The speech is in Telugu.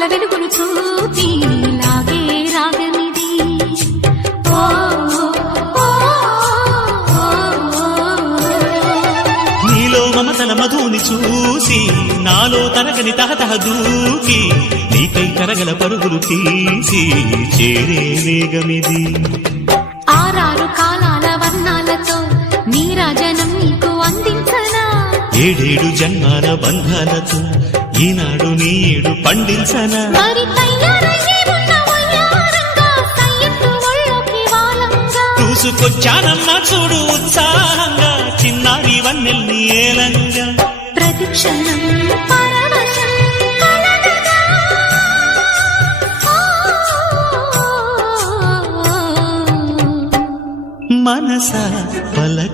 పూల వెలుగులు చూపి లాగే రాగమిది. నీలో మమతల మధుని చూసి నాలో తరగని తహతహ దూకి నీకై తరగల పరుగులు తీసి చేరే వేగమిది. ఆరారు కాలాల వర్ణాలతో నీరాజనం నీకు అందించనా, ఏడేడు జన్మాల బంధాలతో ఈనాడు నీడు పండించనా. మరి తయారయ్యే ఉన్న వయ్యారంగా సయ్యత్తు ఒళ్ళోకి వాలంగా చూసుకొచ్చానమ్మా చూడు ఉత్సాహంగా చిన్నారి వన్నెల్ని ఏలంగా. ప్రతిక్షణం పరవశం కలగగా. మనస పలక